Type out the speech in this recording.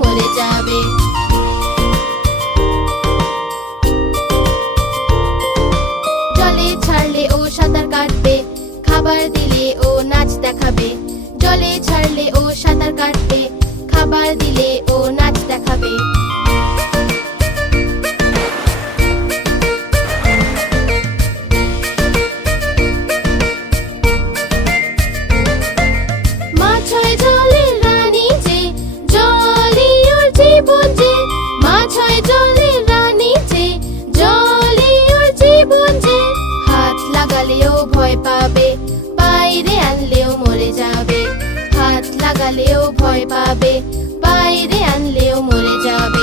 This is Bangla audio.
মরে যাবে। জলে ছাড়লে ও সাঁতার কাটবে, খাবার দিলে ও নাচ দেখাবে। জলে ছাড়লে ও সাঁতার কাটবে, খাবার দিলে ও নাচ দেখাবে। মাছ হয় জলের রানী যে, জলই ওর জীবন যে। মাছ হয় জলের রানী যে, জলই ওর জীবন যে। হাত লাগালেও ভয় পাবে, বাইরে আনলেও মরে যাবে। হাত লাগালেও ভয় পাবে, বাইরে আনলেও মরে যাবে।